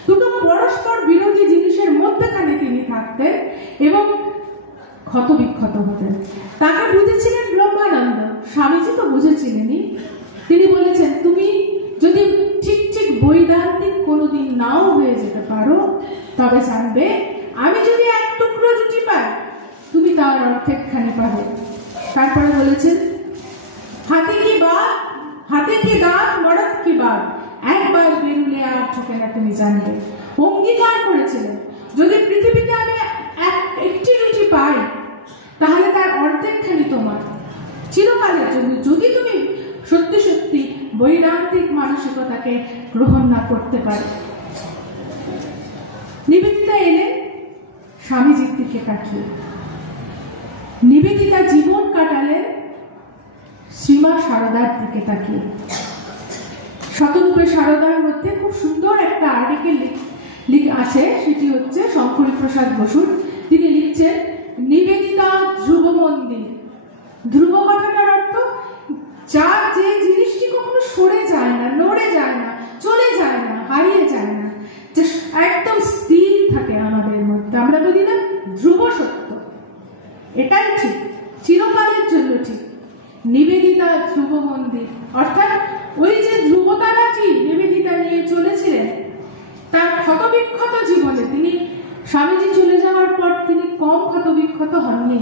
দুটো পরস্পর বিরোধী জিনিসের মধ্যখানে তিনি থাকতেন এবং ক্ষতবিক্ষত হতেন। তাকে বুঝেছিলেন ব্রহ্মানন্দ, স্বামীজি তো বুঝেছিলেনই। তিনি বলেছেন, তুমি যদি ঠিক ঠিক বৈদান্তিক কোনোদিন নাও হয়ে যেতে পারো, তবে জানবে আমি যদি এক টুকরো রুটি পাই, তুমি তার অর্ধেকখানি পাবে। তারপরে বলেছেন, হাতে কি বাদ, হাতে কি দাঁত, মরদ কি বাদ, একবার বেরুলে আর ঠকে না, তুমি জানবে। অঙ্গীকার করেছিলেন, যদি পৃথিবীতে আমি একটি রুটি পাই, তাহলে তার অর্ধেকখানি তোমার, চিরকালের জন্য, যদি তুমি সত্যি সত্যি বৈদান্তিক মানসিকতাকে গ্রহণ না করতে পারো। নিবেদিতা এলেন স্বামীজির দিকে তাকিয়ে। নিবেদিতা জীবন কাটালেন শ্রীমা সারদার দিকে তাকিয়ে। শতরূপে সারদার মধ্যে খুব সুন্দর একটা আর্টিকেল আছে, সেটি হচ্ছে শঙ্করী প্রসাদ বসুর। তিনি লিখছেন, নিবেদিতা ধ্রুব মন্দির। ধ্রুব কথাটার অর্থ যা, যে জিনিসটি কখনো সরে যায় না, নড়ে যায় না, চলে যায় না, হারিয়ে যায় না, যে একদম স্থির থাকে আমাদের মধ্যে। আমরা বলি না ধ্রুব সত্য, এটাই ঠিক, চিরকালের জন্য ঠিক। নিবেদিতা ধ্রুব মন্দির অর্থাৎ ওই যে ধ্রুবতারাটি নিবেদিতা নিয়ে চলেছিলেন, তার ক্ষতবিক্ষত জীবনে তিনি, স্বামীজি চলে যাওয়ার পর তিনি কম ক্ষতবিক্ষত হননি।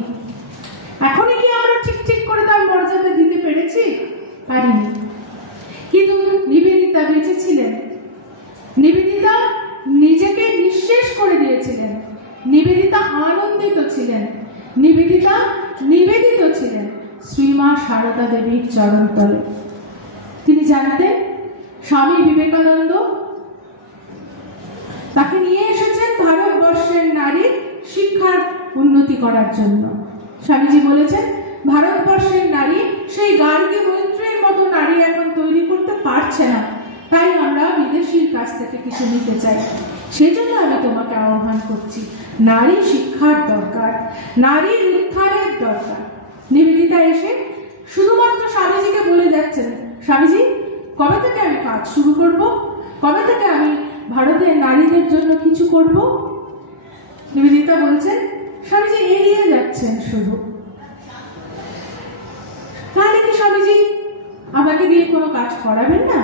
এখনই কি আমরা ঠিক ঠিক করে তার মর্যাদা দিতে পেরেছি? পারিনি। কিন্তু নিবেদিতা বেঁচে ছিলেন। নিবেদিতা নিজেকে নিঃশেষ করে দিয়েছিলেন। নিবেদিতা আনন্দিত ছিলেন। নিবেদিতা নিবেদিত ছিলেন শ্রীমা সারদা দেবীর চরণতলে। তিনি জানতেন স্বামী বিবেকানন্দ তাকে নিয়ে এসেছেন ভারতবর্ষের নারীর শিক্ষার উন্নতি করার জন্য। স্বামীজি বলেছেন, ভারতবর্ষের নারী সেই গার্গী মৈত্রীর মতো নারী এখন তৈরি করতে পারছে না, তাই আমরা বিদেশির কাছ থেকে কিছু নিতে চাই। সেজন্য আমি তোমাকে আহ্বান করছি, নারী শিক্ষার দরকার, নারীর উত্থানের দরকার। নিবেদিতা এসে শুধুমাত্র স্বামীজিকে বলে যাচ্ছেন, স্বামীজি কবে থেকে আমি কাজ শুরু করব, কবে থেকে আমি ভারতের নারীদের জন্য কিছু করব। নিবেদিতা বলছেন, স্বামীজি এড়িয়ে যাচ্ছেন শুধু। তাহলে কি স্বামীজি আমাকে দিয়ে কোনো কাজ করাবেন না?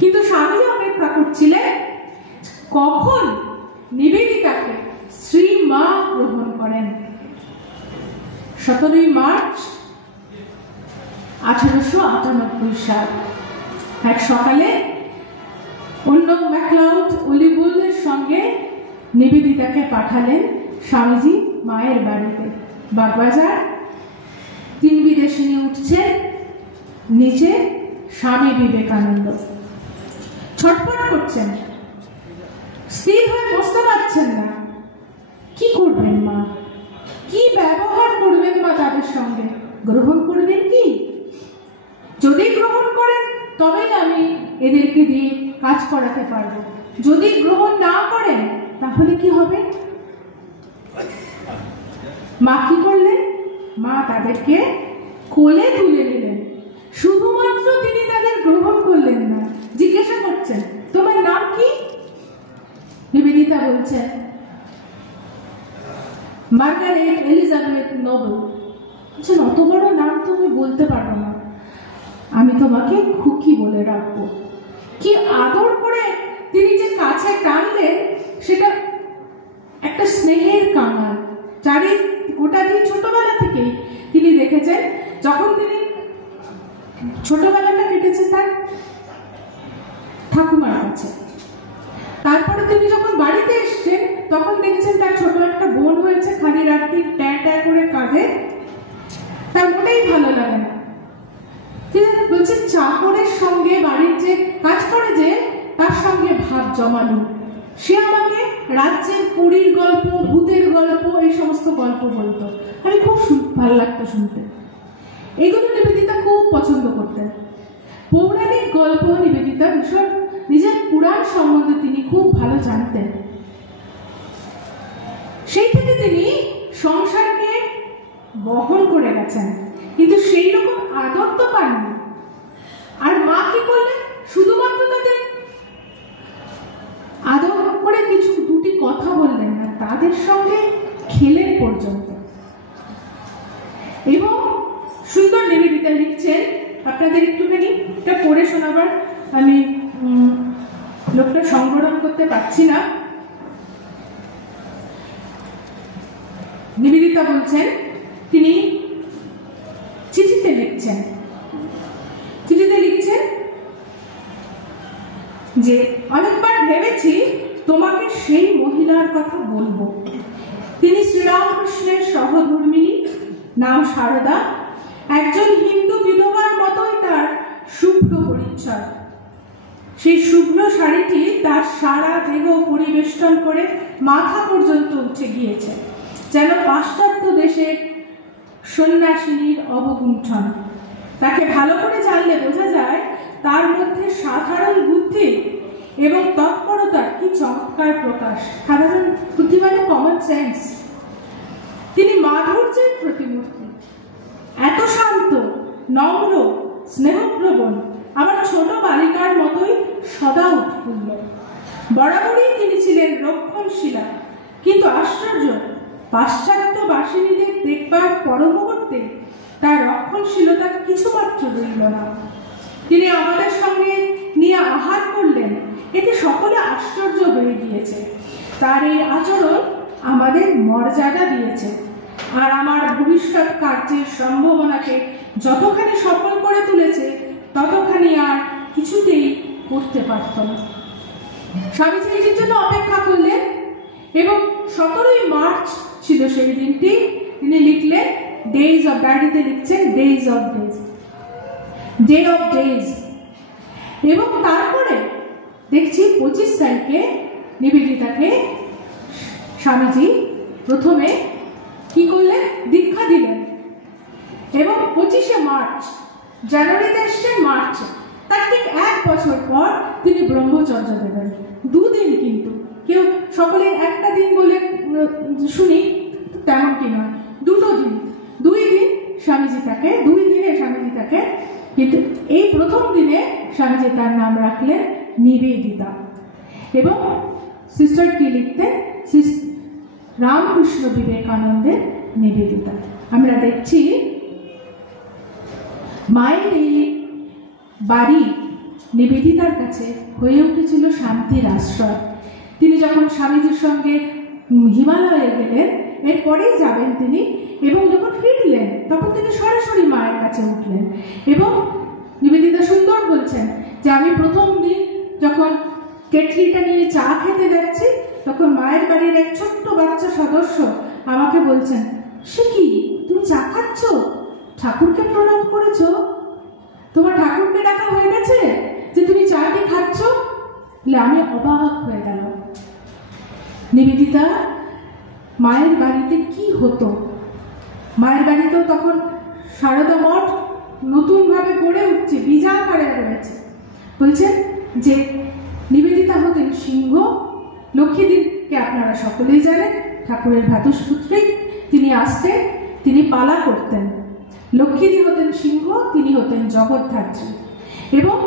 কিন্তু স্বামীজি অপেক্ষা করছিলেন কখন নিবেদিতাকে শ্রীমা গ্রহণ করেন। 17 মার্চ 1898 সাল এক সকালে অন্য ম্যাকলাউড অলিবুলের সঙ্গে নিবেদিতাকে পাঠালেন স্বামীজি মায়ের বাড়িতে। বাগবাজার, 3 বিদেশিনী উঠছেন, নিচে স্বামী বিবেকানন্দ ছটফট করছেন, স্থির হয়ে বসতে পারছেন না। কি করবেন মা, কি ব্যবহার করবেন মা তাদের সঙ্গে? গ্রহণ করবেন কি? যদি গ্রহণ করেন তবেই আমি এদেরকে দিয়ে কাজ করাতে পারবো, যদি গ্রহণ না করেন তাহলে কি হবে? মা কি করলেন? মা তাদেরকে কোলে তুলে নিলেন। শুধুমাত্র তিনি তাদের গ্রহণ করলেন না, জিজ্ঞাসা করছেন, তোমার নাম কি? নিবেদিতা বলছেন, মার্গারেট এলিজাবেথ নোবেল। বলছেন, অত বড় নাম তো আমি বলতে পারবো না, আমি তোমাকে খুকি বলে রাখবো। কি আদর করে তিনি যে কাছে টানলেন, সেটা একটা স্নেহের কাঙাল। গোটা দিন ছোটবেলা থেকেই তিনি দেখেছেন, যখন তিনি ছোটবেলাটা কেটেছে তার ঠাকুমার কাছে, তারপরে তিনি যখন বাড়িতে এসছেন তখন দেখছেন তার ছোট একটা বোন হয়েছে, খালি রাত্রি ট্যাঁ ট্যাঁ করে কাঁদে, তার মোটেই ভালো লাগে না। তিনি বলছেন, চাকরের সঙ্গে বাড়ির যে কাজ করে যে তার সঙ্গে ভাব জমানো, সে আমাকে রাজ্যের পুরীর গল্প, ভূতের গল্প, এই সমস্ত গল্প বলতো, আমি খুব ভালো লাগতো শুনতে। এইগুলো নিবেদিতা খুব পছন্দ করতেন। পৌরাণিক গল্প নিবেদিতা ভীষণ নিজের পুরাণ সম্বন্ধে তিনি খুব ভালো জানতেন। সেই থেকে তিনি সংসারকে বহন করে গেছেন, কিন্তু সেই রকম আদর তো পাননি। আর মা কি করলেন? শুধুমাত্র তাদের আদর করে কিছু দুটি কথা বললেন না, তাদের সঙ্গে খেলেন পর্যন্ত। এবং সুন্দর নিবেদিতা লিখছেন, আপনাদের একটুখানি এটা পড়ে শোনাবার আমি লোকটা সংবরণ করতে পারছি না। নিবেদিতা বলছেন, তিনি চিঠিতে লিখছেন যে অনেকবার ভেবেছি তোমাকে সেই মহিলার কথা বলবো। তিনি শ্রীরামকৃষ্ণের সহধর্মিণী, নাম সারদা, একজন হিন্দু বিধবার মতোই তার শুভ্র পরিচ্ছদ। সেই শুভ্র শাড়িটি তার সারা দেহ পরিবেষ্টন করে মাথা পর্যন্ত উঠে গিয়েছে, যেন পাশ্চাত্য দেশের সন্ন্যাসিনীর অবগুণ্ঠন। তাকে ভালো করে জানলে বোঝা যায় তার মধ্যে সাধারণ বুদ্ধি এবং তৎপরতার কি চমৎকার প্রকাশ। সাধারণ বুদ্ধি মানে কমন সেন্স। তিনি মাধুর্যের প্রতিমূর্তি, এত শান্ত, নম্র, স্নেহপ্রবণ, আবার ছোট বালিকার মতোই সদা উৎফুল্ল। বরাবরই তিনি ছিলেন রক্ষণশীলা, কিন্তু আশ্চর্য, পাশ্চাত্য বাসিনীদের দেখবার পর মুহূর্তে তার রক্ষণশীলতা কিছুমাত্র রইল না। তিনি আমাদের সঙ্গে নিয়ে আহার করলেন, এতে সকলে আশ্চর্য হয়ে গিয়েছে। তার এই আচরণ আমাদের মর্যাদা দিয়েছে, আর আমার ভবিষ্যৎ কার্যের সম্ভাবনাকে যতখানি সফল করে তুলেছে ততখানি আর কিছুতেই করতে পারত না। স্বামীজি এটির জন্য অপেক্ষা করলেন এবং 17ই মার্চ ছিল সেই দিনটি। তিনি লিখলেন ডেজ অফ, ডায়েরিতে লিখছেন days of days, day of days. এবং তারপরে দেখছি 25 তারিখে নিবেদিতাকে স্বামীজি প্রথমে কি করলেন? দীক্ষা দিলেন। এবং 25শে মার্চ, জানুয়ারিতে এসছেন মার্চ, তার ঠিক 1 বছর পর তিনি ব্রহ্মচর্য দেবেন। 2 দিন, কিন্তু কেউ সকলে একটা দিন বলে শুনি, তেমনটি নয়, 2 দিন, 2 দিন স্বামীজি তাকে, 2 দিনে স্বামীজি তাকে, কিন্তু এই প্রথম দিনে স্বামীজি তার নাম রাখলেন নিবেদিতা। এবং সিস্টার কি লিখতেন? রামকৃষ্ণ বিবেকানন্দের নিবেদিতা। আমরা দেখছি মায়ের এই বাড়ি নিবেদিতার কাছে হয়ে উঠেছিল শান্তির আশ্রয়। তিনি যখন স্বামীজির সঙ্গে হিমালয়ে গেলেন, এরপরেই যাবেন তিনি, এবং যখন ফিরলেন তখন তিনি সরাসরি মায়ের কাছে উঠলেন। এবং নিবেদিতা সুন্দর বলছেন যে আমি প্রথম দিন যখন কেটলিটা নিয়ে চা খেতে যাচ্ছি, তখন মায়ের বাড়ির এক ছোট্ট বাচ্চা সদস্য আমাকে বলছেন, সে কি তুমি চা খাচ্ছ? ঠাকুরকে প্রণাম করেছো? তোমার ঠাকুরকে ডাকা হয়ে গেছে যে তুমি চাটি খাচ্ছ? আমি অবাক হয়ে গেলাম। নিবেদিতা মায়ের বাড়িতে কি হতো? মায়ের বাড়িতেও তখন সারদা মঠ নতুনভাবে গড়ে উঠছে, বিজাকারে রয়েছে। বলছেন যে নিবেদিতা হতেন সিংহ। লক্ষ্মীদিকে আপনারা সকলেই জানেন, ঠাকুরের ভ্রাতুষ্পুত্রী। তিনি আসতেন, তিনি পালা করতেন। লক্ষ্মীদি হতেন সিংহ, তিনি হতেন জগদ্ধাত্রী। এবং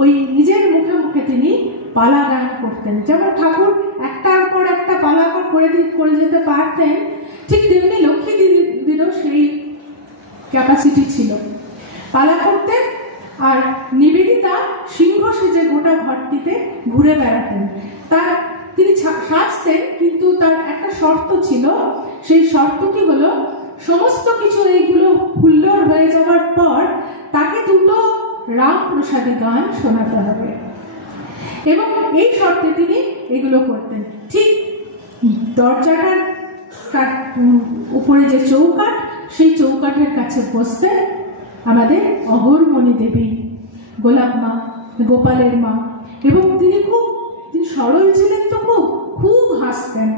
ওই নিজের মুখে মুখে তিনি পালা গান করতেন। যেমন ঠাকুর একটার পর একটা পালা করে যেতে পারতেন, ঠিক তেমনি লক্ষ্মীদিরও সেই ক্যাপাসিটি ছিল, পালা করতেন। আর নিবেদিতা সিংহ সেজে গোটা ঘরটিতে ঘুরে বেড়াতেন। তিনি সাজতেন, কিন্তু তার একটা শর্ত ছিল। সেই শর্তটি হলো, সমস্ত কিছু এইগুলো হুল্লোড় হয়ে যাওয়ার পর তাকে 2টো রামপ্রসাদী গান শোনাতে হবে, এবং এই শর্তে তিনি এগুলো করতেন। ঠিক দরজাটার উপরে যে চৌকাঠ, সেই চৌকাঠের কাছে বসতেন আমাদের অঘোরমণি দেবী, গোলাপ মা, গোপালের মা। এবং তিনি সরল ছিলেন, তো খুব হাসতেন।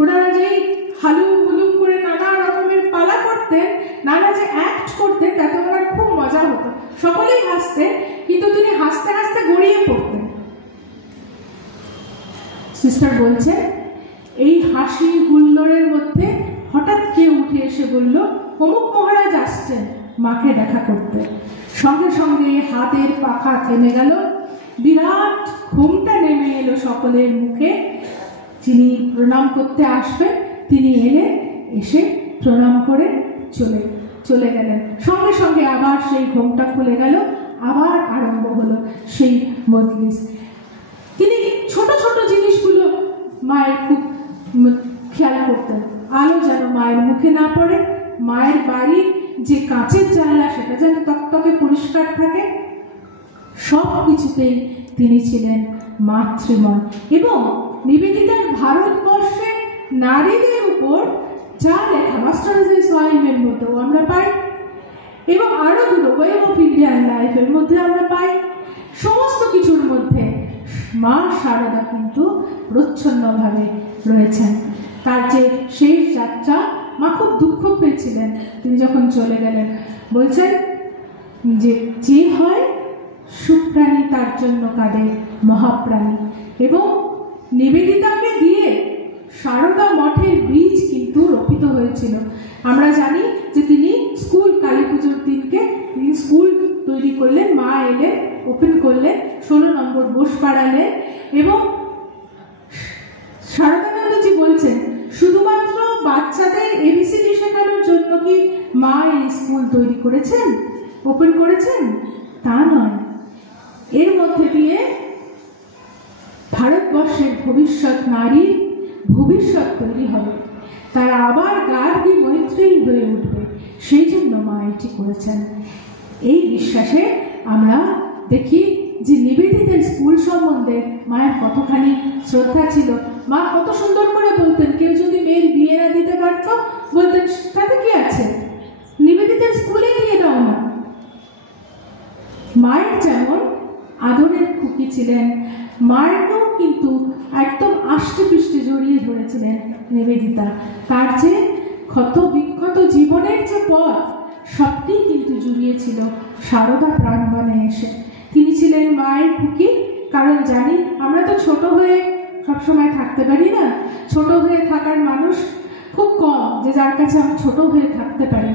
ওনারা যেই হালুম হুলুম করে নানা রকমের পালা করতেন, নানা যে অ্যাক্ট করতেন, তাতে ওনার খুব মজা হতো, সকলেই হাসতেন, কিন্তু তিনি হাসতে হাসতে গড়িয়ে পড়তেন। সিস্টার বলছেন, এই হাসি হুল্লোড়ের মধ্যে হঠাৎ কেউ উঠে এসে বলল, অমুক মহারাজ আসছেন মাকে দেখা করতে। সঙ্গে সঙ্গে হাতের পাখা থেমে গেল, বিরাট ঘুমটা নেমে এলো সকলের মুখে। যিনি প্রণাম করতে আসবেন তিনি এলেন, এসে প্রণাম করে চলে গেলেন। সঙ্গে সঙ্গে আবার সেই ঘুমটা খুলে গেল, আবার আরম্ভ হলো সেই মজলিস। তিনি ছোট ছোট জিনিসগুলো মায়ের খুব খেয়াল করতেন, আলো যেন মায়ের মুখে না পড়ে, মায়ের বাড়ির যে কাঁচের জানলা সেটা যেন তকতকে পরিষ্কার থাকে, সব কিছুতেই তিনি ছিলেন মাতৃময়। এবং নিবেদিতার ভারতবর্ষের নারীদের উপর যা লেখা মাস্টারজি সোয়াইমের মধ্যেও আমরা পাই, এবং আরো দুটো ওয়ে অফ ইন্ডিয়ান লাইফের মধ্যে আমরা পাই, সমস্ত কিছুর মধ্যে মা শারদা কিন্তু প্রচ্ছন্নভাবে রয়েছেন। তার যে শেষ যাত্রা, মা খুব দুঃখ পেয়েছিলেন তিনি যখন চলে গেলেন। বলছেন যে হয় সুপ্রাণী তার জন্য কাঁদে মহাপ্রাণী। এবং নিবেদিতাকে দিয়ে শারদা মঠের বীজ কিন্তু রোপিত হয়েছিল। আমরা জানি যে তিনি স্কুল, কালী পুজোর দিনকে তিনি স্কুল তৈরি করলেন, মা এলেন, ওপেন করলেন, 16 নম্বর বোস পাড়ালেন। এবং শারদানন্দজি বলছেন, শুধুমাত্র বাচ্চাদের এবিসিডি শেখানোর জন্য কি মা এই স্কুল তৈরি করেছেন, ওপেন করেছেন? তা নয়, এর মধ্যে দিয়ে ভারতবর্ষের ভবিষ্যৎ নারীর ভবিষ্যৎ তৈরি হবে, তারা আবার গার্গী মৈত্রেয়ী হয়ে উঠবে, সেই জন্য মা এটি করেছেন। এই বিশ্বাসে আমরা দেখি যে নিবেদিতার স্কুল সম্বন্ধে মায়ের কতখানি শ্রদ্ধা ছিল। মা কত সুন্দর করে বলতেন, কেউ যদি মেয়ের বিয়ে না দিতে পারত বলতেন তাতে কি আছে, নিবেদিতার স্কুলে দিয়ে দাও না। মায়ের যেমন আদরের খুকি ছিলেন, মায়েরকেও কিন্তু একদম আষ্টে পৃষ্ঠে জড়িয়ে ধরেছিলেন নিবেদিতা। তার যে ক্ষত বিক্ষত জীবনের যে পথ, সবটি কিন্তু জুড়িয়েছিল শারদা প্রাঙ্গণে এসে। তিনি ছিলেন মায়ের খুকি, কারণ জানি আমরা তো ছোট হয়ে সবসময় থাকতে পারি না, ছোট হয়ে থাকার মানুষ খুব কম যে যার কাছে আমরা ছোট হয়ে থাকতে পারি।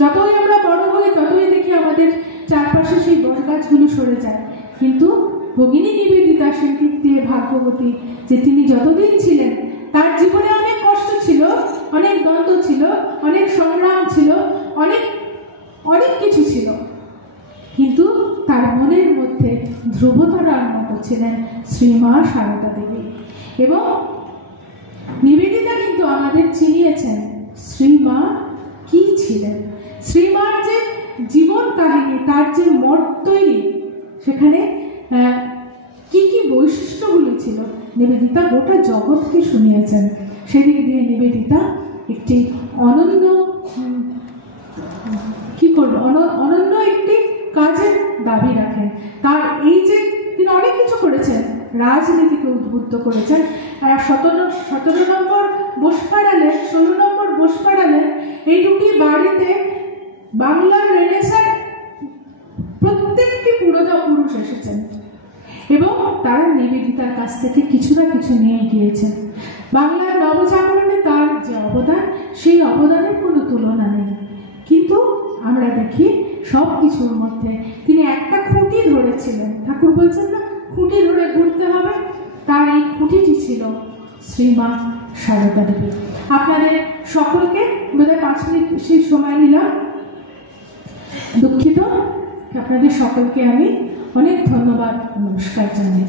যতই আমরা বড় হই ততই দেখি আমাদের চারপাশে সেই বটগাছগুলো সরে যায়। কিন্তু ভগিনী নিবেদিতা সেই দিক দিয়ে ভাগ্যবতী যে তিনি যতদিন ছিলেন তার জীবনে অনেক কষ্ট ছিল, অনেক দ্বন্দ্ব ছিল, অনেক সংগ্রাম ছিল, অনেক অনেক কিছু ছিল, কিন্তু তার মনের মধ্যে ধ্রুবতারার মতো ছিলেন শ্রীমা শারদা দেবী। এবং নিবেদিতা কিন্তু আমাদের চিনিয়েছেন শ্রীমা কি ছিলেন, শ্রীমার যে জীবন কাহিনী, তার যে মঠ তৈরি, সেখানে কি কি বৈশিষ্ট্যগুলো ছিল নিবেদিতা গোটা জগৎকে শুনিয়েছেন। সেদিক দিয়ে নিবেদিতা একটি অনন্য অনন্য একটি কাজের দাবি রাখেন। তার এই যে তিনি অনেক কিছু করেছেন, রাজনীতিকে উদ্বুদ্ধ করেছেন, 17 নম্বর বোস পাড়ালেন, 16 নম্বর বোস পাড়ালেন, এই দুটি বাড়িতে বাংলার রেনেসাঁর প্রত্যেকটি পুরোধা পুরুষ এসেছেন এবং তারা নিবেদিতার কাছ থেকে কিছু না কিছু নিয়ে গিয়েছেন। বাংলার নবজাগরণে তার যে অবদান, সেই অবদানের কোনো তুলনা নেই। কিন্তু আমরা দেখি সব কিছুর মধ্যে তিনি একটা খুঁটি ধরেছিলেন। ঠাকুর বলছেন না, খুঁটি ধরে ঘুরতে হবে, তার এই খুঁটিটি ছিল শ্রীমা শারদা দেবী। আপনাদের সকলকে বোধহয় 5 মিনিট বেশি সময় নিলাম, দুঃখিত। আপনাদের সকলকে আমি অনেক ধন্যবাদ, নমস্কার জানাই।